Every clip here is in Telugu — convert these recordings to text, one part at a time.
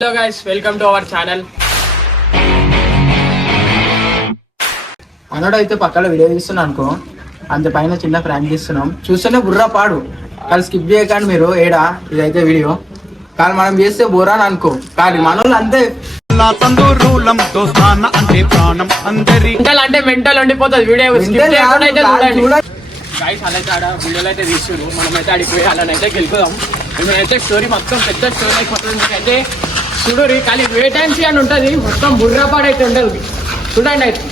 Hello guys, welcome to our channel. అన్నాడు అయితే పక్కన వీడియో తీస్తున్నా అనుకో, అంత పైన చిన్న ప్రాంక్ తీస్తున్నాం, చూస్తేనే బుర్రా పాడు. కానీ స్కిప్ చేయకండి మీరు ఏడా, ఇదైతే వీడియో కానీ మనం చేస్తే బోరా అని అనుకో, కానీ మనోళ్ళు అంతే అంటే మెంటల్ ఉండిపోతుంది వీడియో. గైస్ అలా ఆడ వీడియోలో అయితే తీసుకురు, మనమైతే అడిగిపోయి అలా అయితే గెలుపుదాం. మేమైతే స్టోరీ మొత్తం పెద్ద స్టోరీ అయిపోతుంది. మీకైతే చూడరు, కానీ వెయిట్ అండ్ సీ అని ఉంటుంది, మొత్తం బుర్రాపాడు అయితే ఉంటుంది. చూడండి అయితే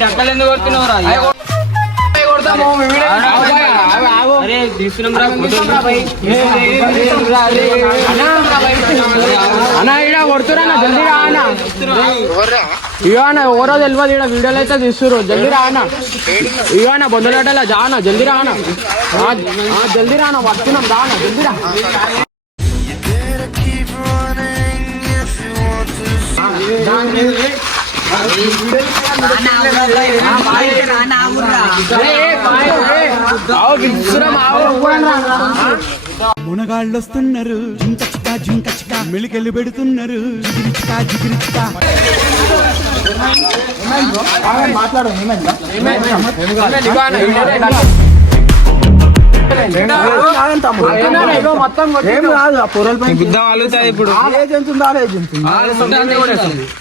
డక్కలు ఎందుకు కొడుతున్నావురా? ఇవన్న ఎవరో తెలియదు, ఇక్కడ వీడియోలు అయితే తీస్తురు. జల్దీ రానా, ఇవన్న బొందలాటలా జానా, జల్దీ రానా, జల్దీ రానా, వస్తున్నాం రానా, జల్దీ రా. మునగాళ్ళొస్తున్నారు, జింకచికా జింకచికా మెలికెళ్ళి పెడుతున్నారు, జిగిరిచికా జిగిరిచికా. మాట్లాడు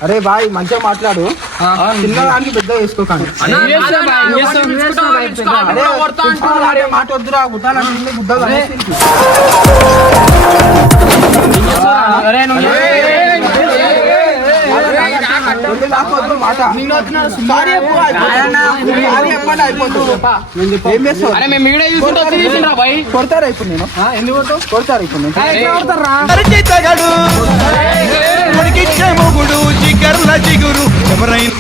అరే బాయ్, మంచిగా మాట్లాడు, చిన్నదానికి పెద్ద వేసుకోకండి. మాట వద్దురా, గుద్దాలంటే గుద్దాలు కొడతారా ఇప్పుడు? నేను ఎందుకు కొడతారా ఇప్పుడు? జిగురు ఎవరైనా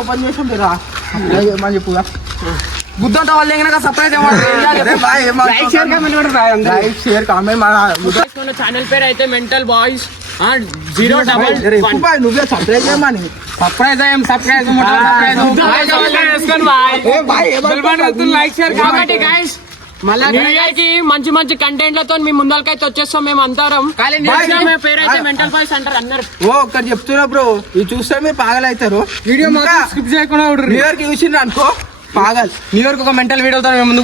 ఓపెన్ చేసి చెప్పుగా గుద్దంతా వాళ్ళు సర్ప్రైజ్ ఛానల్ పేరు అయితే మెంటల్ బాయ్స్ 011. నువ్వే సర్ప్రైజ్ చేయమని. సర్ప్రైజ్ కాబట్టి గైస్ న్యూ ఇయర్ కి మంచి మంచి కంటెంట్లతో మీ ముందరకైతే వచ్చేస్తాం మేము అందరం. పేరు అయితే మెంటల్ బాయ్స్ అంటారు అందరు. ఒక్కటి చెప్తున్నా బ్రో, ఇది చూస్తే మీరు పాగలవుతారు. వీడియో స్కిప్ చేయకుండా న్యూ ఇయర్ కి చూసిండ్రు అనుకో పాగల్. న్యూ ఇయర్ ఒక మెంటల్ వీడియోతో ముందు